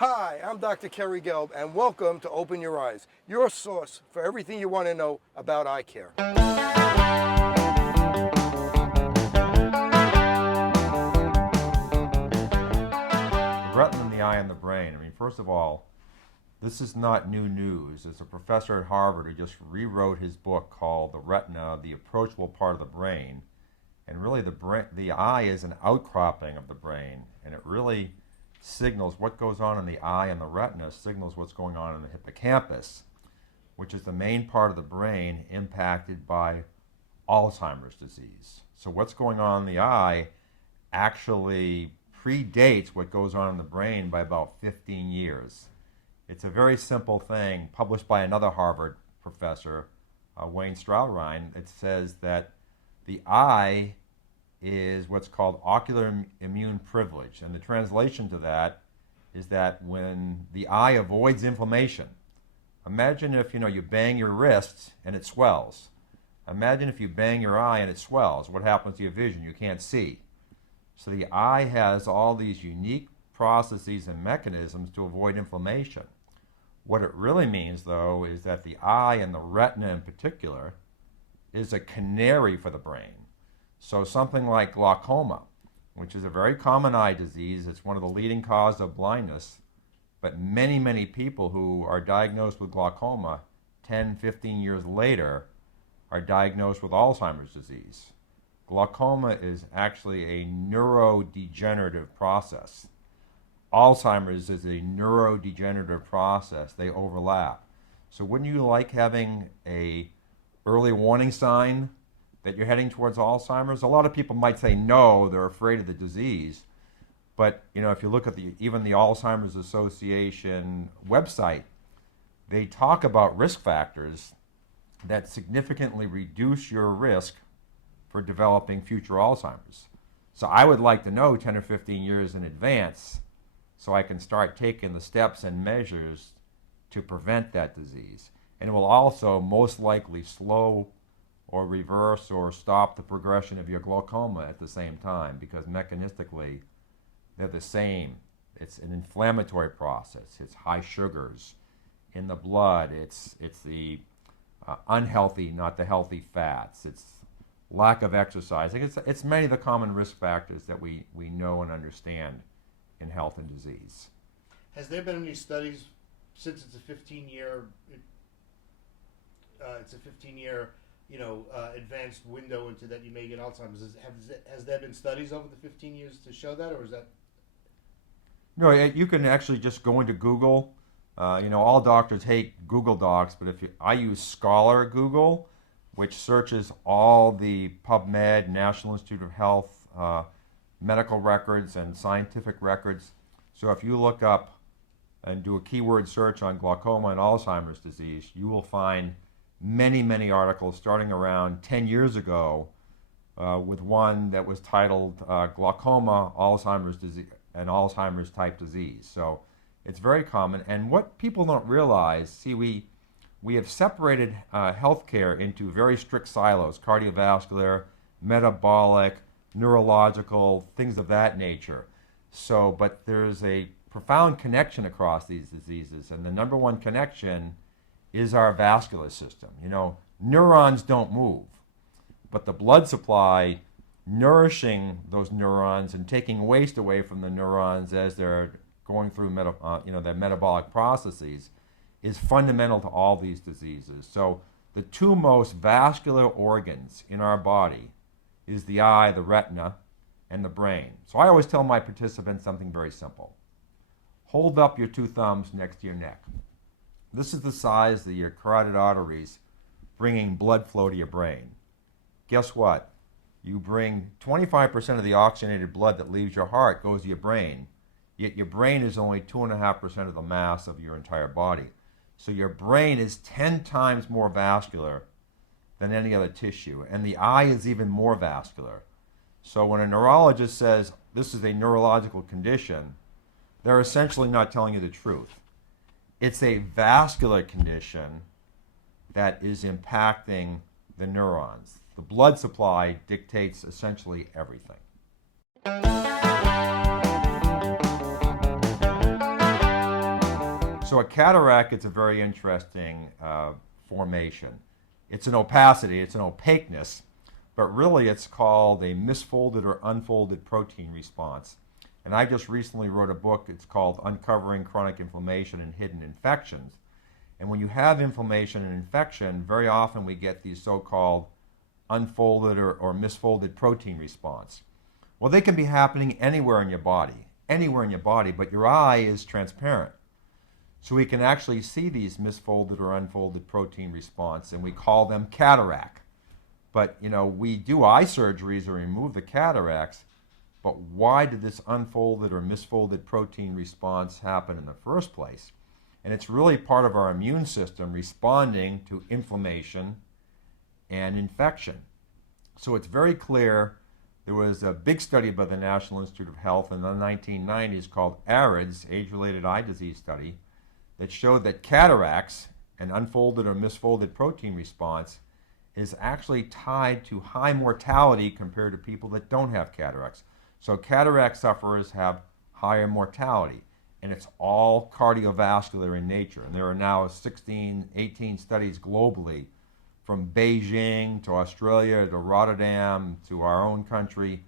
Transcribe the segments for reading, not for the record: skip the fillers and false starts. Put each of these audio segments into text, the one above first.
Hi, I'm Dr. Kerry Gelb, and welcome to Open Your Eyes, your source for everything you want to know about eye care. The retina in the eye and the brain. I mean, first of all, this is not new news. There's a professor at Harvard who just rewrote his book called The Retina, the Approachable Part of the Brain. And really, the eye is an outcropping of the brain, and it really signals what goes on in the eye, and the retina signals what's going on in the hippocampus, which is the main part of the brain impacted by Alzheimer's disease. So what's going on in the eye actually predates what goes on in the brain by about 15 years. It's a very simple thing published by another Harvard professor, Wayne Strahlrein. It says that the eye is what's called ocular immune privilege. And the translation to that is that when the eye avoids inflammation, imagine if you bang your wrist and it swells. Imagine if you bang your eye and it swells. What happens to your vision? You can't see. So the eye has all these unique processes and mechanisms to avoid inflammation. What it really means, though, is that the eye, and the retina in particular, is a canary for the brain. So something like glaucoma, which is a very common eye disease, it's one of the leading causes of blindness, but many, many people who are diagnosed with glaucoma 10, 15 years later are diagnosed with Alzheimer's disease. Glaucoma is actually a neurodegenerative process. Alzheimer's is a neurodegenerative process. They overlap. So wouldn't you like having an early warning sign that you're heading towards Alzheimer's? A lot of people might say no, they're afraid of the disease. But if you look at even the Alzheimer's Association website, they talk about risk factors that significantly reduce your risk for developing future Alzheimer's. So I would like to know 10 or 15 years in advance so I can start taking the steps and measures to prevent that disease. And it will also most likely slow or reverse or stop the progression of your glaucoma at the same time, because mechanistically they're the same. It's an inflammatory process. It's high sugars in the blood. It's the unhealthy, not the healthy fats. It's lack of exercise. It's many of the common risk factors that we know and understand in health and disease. Has there been any studies, since it's a 15-year, advanced window into that you may get Alzheimer's? Has there been studies over the 15 years to show that, or is that? No, you can actually just go into Google. All doctors hate Google Docs, but I use Scholar Google, which searches all the PubMed, National Institute of Health, medical records and scientific records. So if you look up and do a keyword search on glaucoma and Alzheimer's disease, you will find many, many articles starting around 10 years ago with one that was titled Glaucoma, Alzheimer's Disease, and Alzheimer's type disease. So it's very common. And what people don't realize, we have separated healthcare into very strict silos: cardiovascular, metabolic, neurological, things of that nature. But there's a profound connection across these diseases, and the number one connection is our vascular system. Neurons don't move, but the blood supply nourishing those neurons and taking waste away from the neurons as they're going through their metabolic processes is fundamental to all these diseases. So the two most vascular organs in our body is the eye, the retina, and the brain. So I always tell my participants something very simple. Hold up your two thumbs next to your neck. This is the size of your carotid arteries bringing blood flow to your brain. Guess what? You bring 25% of the oxygenated blood that leaves your heart goes to your brain, yet your brain is only 2.5% of the mass of your entire body. So your brain is 10 times more vascular than any other tissue, and the eye is even more vascular. So when a neurologist says this is a neurological condition, they're essentially not telling you the truth. It's a vascular condition that is impacting the neurons. The blood supply dictates essentially everything. So a cataract is a very interesting formation. It's an opacity, it's an opaqueness, but really it's called a misfolded or unfolded protein response. And I just recently wrote a book, it's called Uncovering Chronic Inflammation and Hidden Infections. And when you have inflammation and infection, very often we get these so-called unfolded or misfolded protein response. Well, they can be happening anywhere in your body, but your eye is transparent. So we can actually see these misfolded or unfolded protein response, and we call them cataract. But, we do eye surgeries or remove the cataracts, but why did this unfolded or misfolded protein response happen in the first place? And it's really part of our immune system responding to inflammation and infection. So it's very clear. There was a big study by the National Institute of Health in the 1990s called ARIDS, Age-Related Eye Disease Study, that showed that cataracts, an unfolded or misfolded protein response, is actually tied to high mortality compared to people that don't have cataracts. So cataract sufferers have higher mortality, and it's all cardiovascular in nature. And there are now 16, 18 studies globally, from Beijing to Australia to Rotterdam to our own country,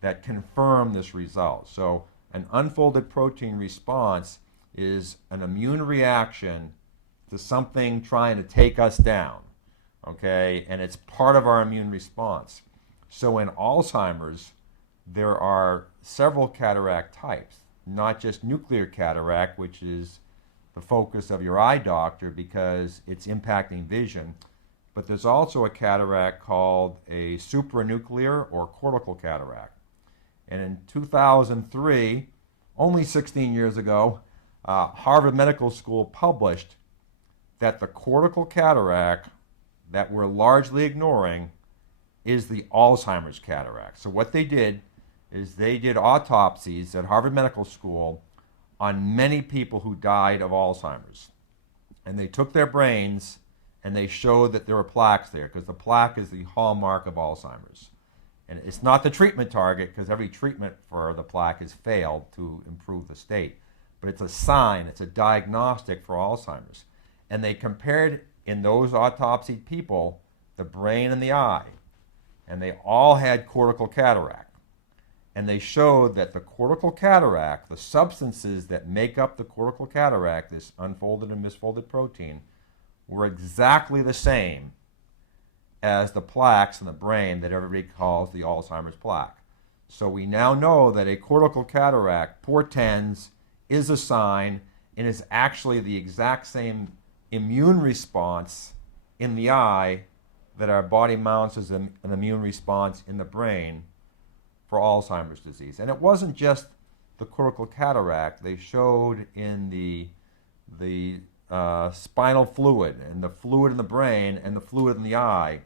that confirm this result. So an unfolded protein response is an immune reaction to something trying to take us down, okay? And it's part of our immune response. So in Alzheimer's, there are several cataract types, not just nuclear cataract, which is the focus of your eye doctor because it's impacting vision, but there's also a cataract called a supranuclear or cortical cataract. And in 2003, only 16 years ago, Harvard Medical School published that the cortical cataract that we're largely ignoring is the Alzheimer's cataract. So what they did is they did autopsies at Harvard Medical School on many people who died of Alzheimer's. And they took their brains and they showed that there were plaques there, because the plaque is the hallmark of Alzheimer's. And it's not the treatment target, because every treatment for the plaque has failed to improve the state. But it's a sign, it's a diagnostic for Alzheimer's. And they compared in those autopsied people the brain and the eye. And they all had cortical cataract. And they showed that the cortical cataract, the substances that make up the cortical cataract, this unfolded and misfolded protein, were exactly the same as the plaques in the brain that everybody calls the Alzheimer's plaque. So we now know that a cortical cataract portends, is a sign, and is actually the exact same immune response in the eye that our body mounts as an immune response in the brain for Alzheimer's disease. And it wasn't just the cortical cataract. They showed in the spinal fluid and the fluid in the brain and the fluid in the eye,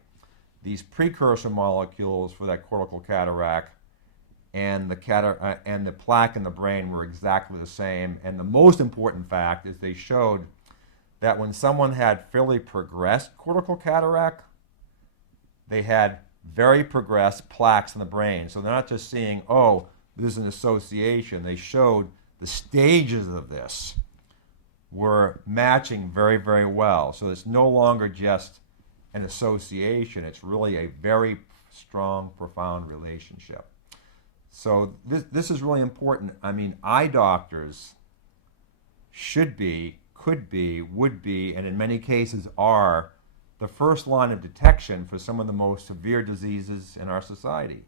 these precursor molecules for that cortical cataract and the plaque in the brain were exactly the same. And the most important fact is they showed that when someone had fairly progressed cortical cataract, they had very progressed plaques in the brain. So they're not just seeing, oh, there's an association. They showed the stages of this were matching very, very well. So it's no longer just an association. It's really a very strong, profound relationship. So this is really important. I mean, eye doctors should be, could be, would be, and in many cases are the first line of detection for some of the most severe diseases in our society.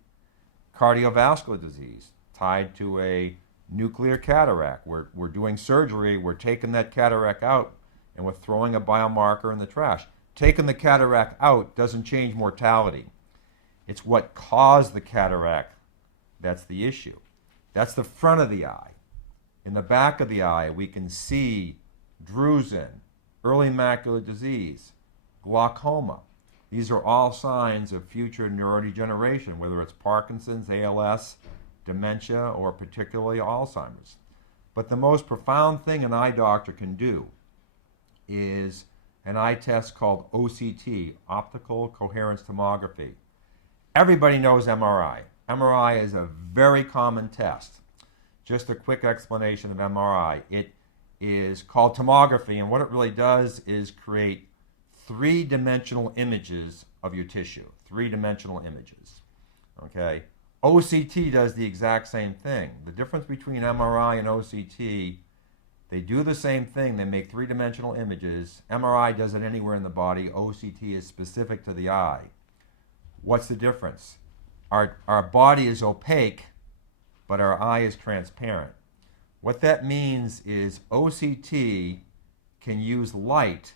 Cardiovascular disease tied to a nuclear cataract. We're doing surgery, we're taking that cataract out, and we're throwing a biomarker in the trash. Taking the cataract out doesn't change mortality. It's what caused the cataract that's the issue. That's the front of the eye. In the back of the eye, we can see drusen, early macular disease, glaucoma. These are all signs of future neurodegeneration, whether it's Parkinson's, ALS, dementia, or particularly Alzheimer's. But the most profound thing an eye doctor can do is an eye test called OCT, optical coherence tomography. Everybody knows MRI. MRI is a very common test. Just a quick explanation of MRI. is called tomography, and what it really does is create three-dimensional images of your tissue, three-dimensional images. Okay? OCT does the exact same thing. The difference between MRI and OCT, they do the same thing. They make three-dimensional images. MRI does it anywhere in the body. OCT is specific to the eye. What's the difference? Our body is opaque, but our eye is transparent. What that means is OCT can use light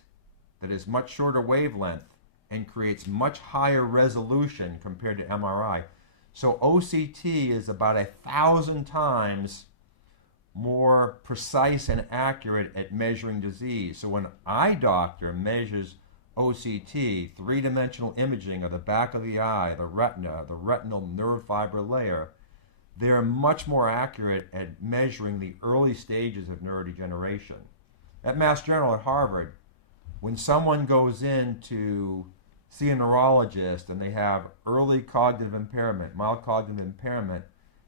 that is much shorter wavelength and creates much higher resolution compared to MRI. So OCT is about 1,000 times more precise and accurate at measuring disease. So when an eye doctor measures OCT, three-dimensional imaging of the back of the eye, the retina, the retinal nerve fiber layer, they're much more accurate at measuring the early stages of neurodegeneration. At Mass General at Harvard, when someone goes in to see a neurologist and they have early cognitive impairment, mild cognitive impairment,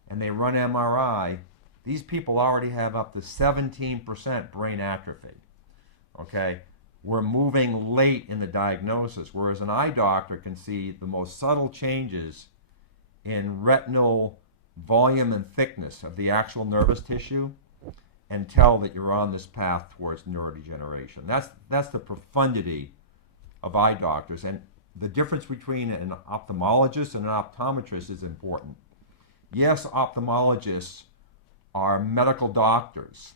and they run MRI, these people already have up to 17% brain atrophy. Okay? We're moving late in the diagnosis, whereas an eye doctor can see the most subtle changes in retinal volume and thickness of the actual nervous tissue and tell that you're on this path towards neurodegeneration. That's the profundity of eye doctors. And the difference between an ophthalmologist and an optometrist is important. Yes, ophthalmologists are medical doctors,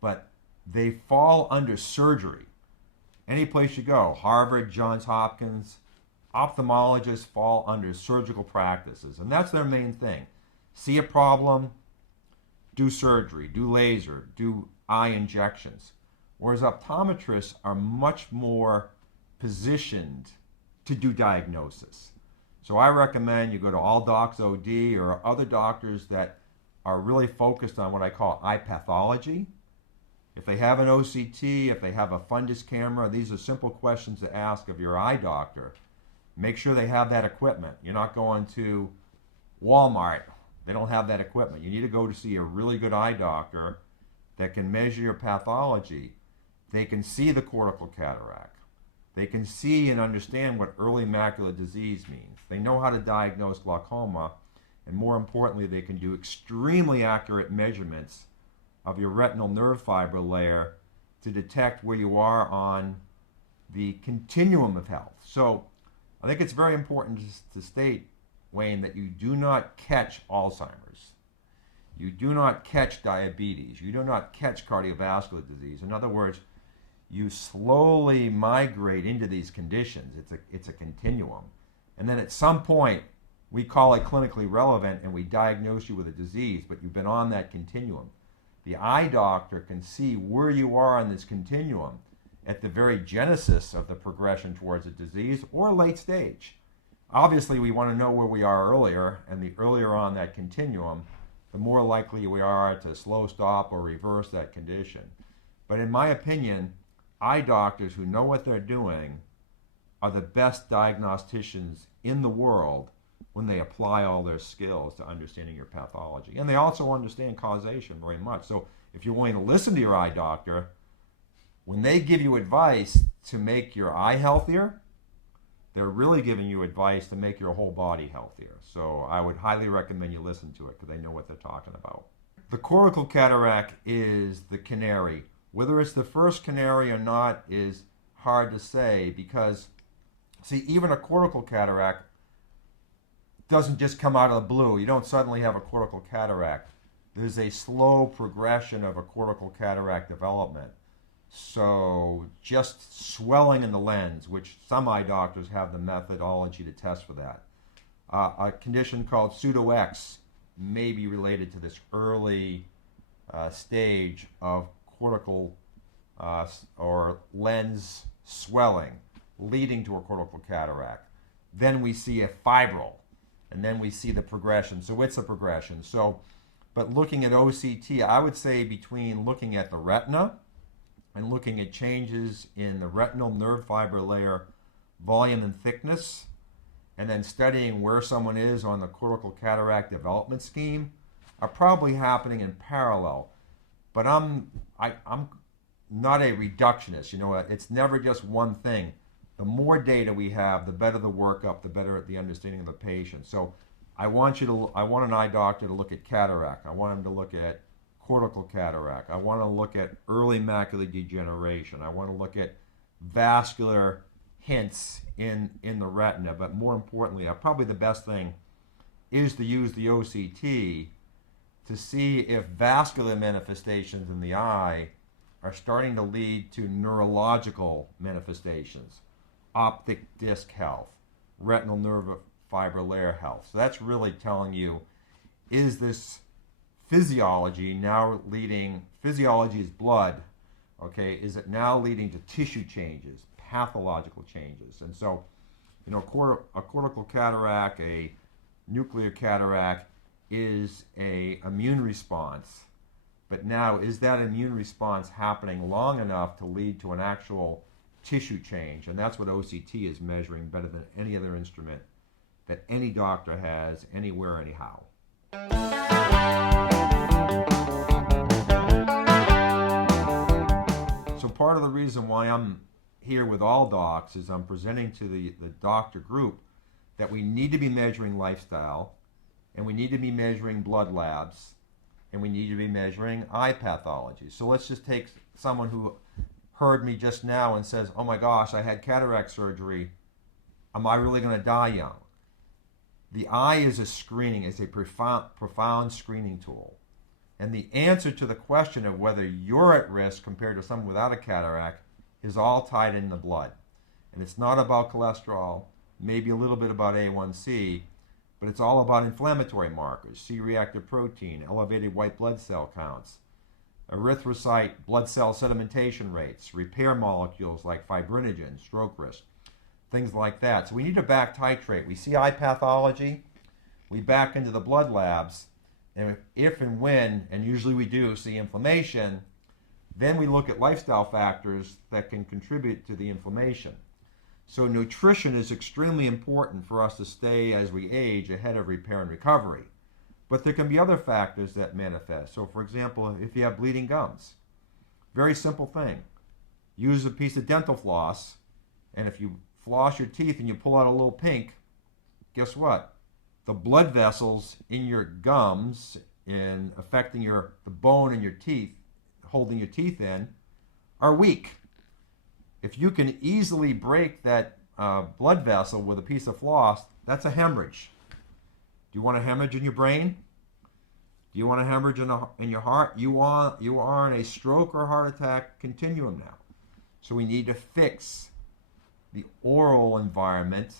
but they fall under surgery. Any place you go, Harvard, Johns Hopkins, ophthalmologists fall under surgical practices, and that's their main thing. See a problem, do surgery, do laser, do eye injections. Whereas optometrists are much more positioned to do diagnosis. So I recommend you go to All Docs OD or other doctors that are really focused on what I call eye pathology. If they have an OCT, if they have a fundus camera, these are simple questions to ask of your eye doctor. Make sure they have that equipment. You're not going to Walmart. They don't have that equipment. You need to go to see a really good eye doctor that can measure your pathology. They can see the cortical cataract. They can see and understand what early macular disease means. They know how to diagnose glaucoma, and more importantly, they can do extremely accurate measurements of your retinal nerve fiber layer to detect where you are on the continuum of health. So I think it's very important to state, Wayne, that you do not catch Alzheimer's. You do not catch diabetes. You do not catch cardiovascular disease. In other words, you slowly migrate into these conditions. It's a continuum. And then at some point, we call it clinically relevant and we diagnose you with a disease, but you've been on that continuum. The eye doctor can see where you are on this continuum at the very genesis of the progression towards a disease or late stage. Obviously, we want to know where we are earlier, and the earlier on that continuum, the more likely we are to slow, stop, or reverse that condition. But in my opinion, eye doctors who know what they're doing are the best diagnosticians in the world when they apply all their skills to understanding your pathology. And they also understand causation very much. So if you're willing to listen to your eye doctor, when they give you advice to make your eye healthier, they're really giving you advice to make your whole body healthier. So I would highly recommend you listen to it because they know what they're talking about. The cortical cataract is the canary. Whether it's the first canary or not is hard to say because, see, even a cortical cataract doesn't just come out of the blue. You don't suddenly have a cortical cataract. There's a slow progression of a cortical cataract development. So just swelling in the lens, which some eye doctors have the methodology to test for that. A condition called pseudo-X may be related to this early stage of cortical or lens swelling leading to a cortical cataract. Then we see a fibril, and then we see the progression. So it's a progression. So, but looking at OCT, I would say between looking at the retina and looking at changes in the retinal nerve fiber layer volume and thickness, and then studying where someone is on the cortical cataract development scheme, are probably happening in parallel. But I'm not a reductionist. You know, it's never just one thing. The more data we have, the better the workup, the better the understanding of the patient. So I want an eye doctor to look at cataract. I want him to look at cortical cataract. I want to look at early macular degeneration. I want to look at vascular hints in the retina. But more importantly, probably the best thing is to use the OCT to see if vascular manifestations in the eye are starting to lead to neurological manifestations, optic disc health, retinal nerve fiber layer health. So that's really telling you, is this physiology now leading, physiology is blood, okay, is it now leading to tissue changes, pathological changes? And so, you know, a cortical cataract, a nuclear cataract is a immune response. But now, is that immune response happening long enough to lead to an actual tissue change? And that's what OCT is measuring better than any other instrument that any doctor has anywhere, anyhow. So part of the reason why I'm here with all docs is I'm presenting to the doctor group that we need to be measuring lifestyle, and we need to be measuring blood labs, and we need to be measuring eye pathology. So let's just take someone who heard me just now and says, oh my gosh, I had cataract surgery. Am I really going to die young? The eye is a screening, is a profound screening tool. And the answer to the question of whether you're at risk compared to someone without a cataract is all tied in the blood. And it's not about cholesterol, maybe a little bit about A1C, but it's all about inflammatory markers, C-reactive protein, elevated white blood cell counts, erythrocyte blood cell sedimentation rates, repair molecules like fibrinogen, stroke risk, things like that. So we need to back titrate. We see eye pathology, we back into the blood labs, and if and when, and usually we do, see inflammation, then we look at lifestyle factors that can contribute to the inflammation. So nutrition is extremely important for us to stay, as we age, ahead of repair and recovery. But there can be other factors that manifest. So for example, if you have bleeding gums, very simple thing. Use a piece of dental floss, and if you floss your teeth and you pull out a little pink, guess what? The blood vessels in your gums, in affecting the bone in your teeth, holding your teeth in, are weak. If you can easily break that blood vessel with a piece of floss, that's a hemorrhage. Do you want a hemorrhage in your brain? Do you want a hemorrhage in your heart? You are in a stroke or heart attack continuum now. So we need to fix the oral environment.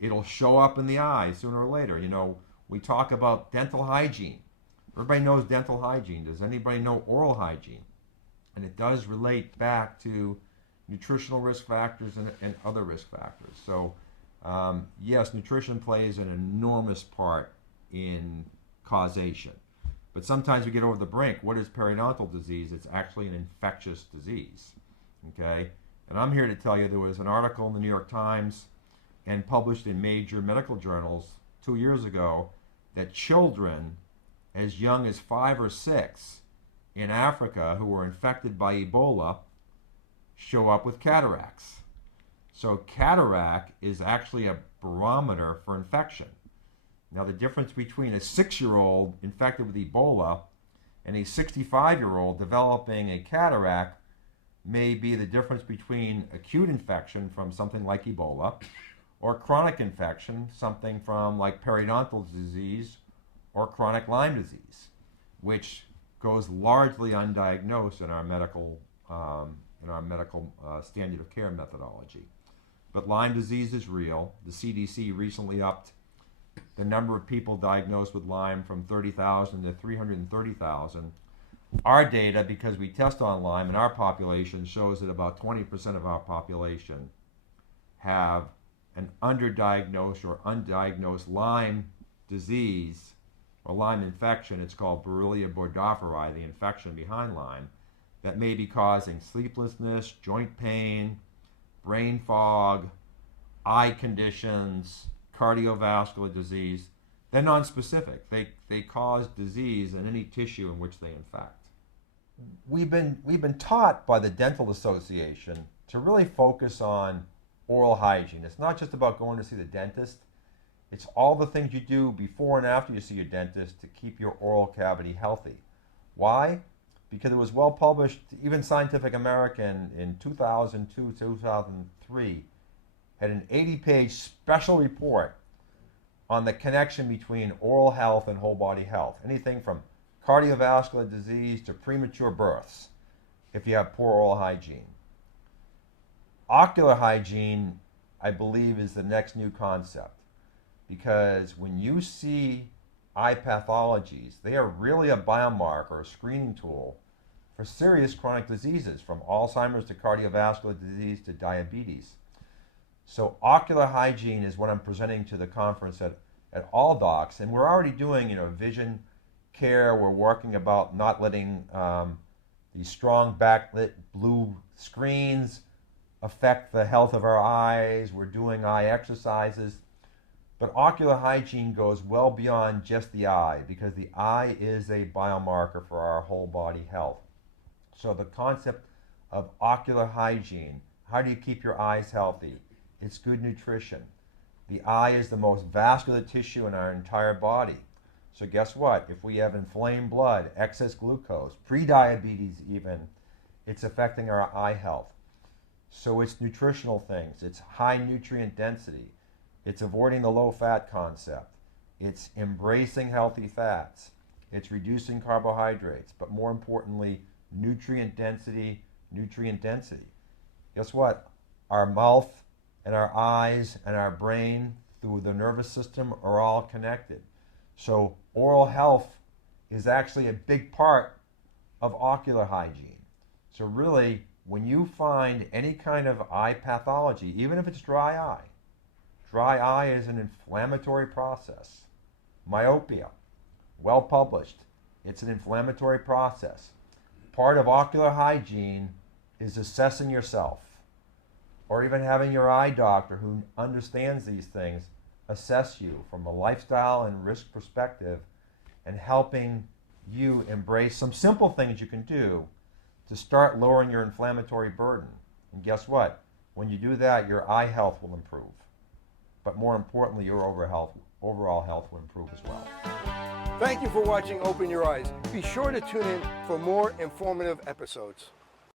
It'll show up in the eye sooner or later. You know, we talk about dental hygiene. Everybody knows dental hygiene. Does anybody know oral hygiene? And it does relate back to nutritional risk factors and other risk factors. So yes, nutrition plays an enormous part in causation. But sometimes we get over the brink. What is periodontal disease? It's actually an infectious disease. Okay? And I'm here to tell you there was an article in the New York Times and published in major medical journals 2 years ago that children as young as 5 or 6 in Africa who were infected by Ebola show up with cataracts. So cataract is actually a barometer for infection. Now the difference between a 6-year-old infected with Ebola and a 65-year-old developing a cataract may be the difference between acute infection from something like Ebola or chronic infection, something from like periodontal disease or chronic Lyme disease, which goes largely undiagnosed in our medical standard of care methodology. But Lyme disease is real. The CDC recently upped the number of people diagnosed with Lyme from 30,000 to 330,000. Our data, because we test on Lyme in our population, shows that about 20% of our population have an underdiagnosed or undiagnosed Lyme disease or Lyme infection. It's called Borrelia burgdorferi, the infection behind Lyme, that may be causing sleeplessness, joint pain, brain fog, eye conditions, cardiovascular disease. They're nonspecific. They cause disease in any tissue in which they infect. we've been taught by the Dental Association to really focus on oral hygiene. It's not just about going to see the dentist. It's all the things you do before and after you see your dentist to keep your oral cavity healthy. Why? Because it was well published, even Scientific American in 2002, 2003, had an 80-page special report on the connection between oral health and whole body health. Anything from cardiovascular disease to premature births if you have poor oral hygiene. Ocular hygiene, I believe, is the next new concept, because when you see eye pathologies, they are really a biomarker, a screening tool for serious chronic diseases, from Alzheimer's to cardiovascular disease to diabetes. So ocular hygiene is what I'm presenting to the conference at all docs, and we're already doing, vision care. We're working about not letting these strong backlit blue screens affect the health of our eyes. We're doing eye exercises. But ocular hygiene goes well beyond just the eye, because the eye is a biomarker for our whole body health. So the concept of ocular hygiene, how do you keep your eyes healthy? It's good nutrition. The eye is the most vascular tissue in our entire body. So guess what? If we have inflamed blood, excess glucose, prediabetes even, it's affecting our eye health. So it's nutritional things. It's high nutrient density. It's avoiding the low-fat concept. It's embracing healthy fats. It's reducing carbohydrates. But more importantly, nutrient density, nutrient density. Guess what? Our mouth and our eyes and our brain through the nervous system are all connected. So oral health is actually a big part of ocular hygiene. So really, when you find any kind of eye pathology, even if it's dry eye is an inflammatory process. Myopia, well published. It's an inflammatory process. Part of ocular hygiene is assessing yourself, or even having your eye doctor who understands these things assess you from a lifestyle and risk perspective, and helping you embrace some simple things you can do to start lowering your inflammatory burden. And guess what? When you do that, your eye health will improve. But more importantly, your overall health will improve as well. Thank you for watching Open Your Eyes. Be sure to tune in for more informative episodes.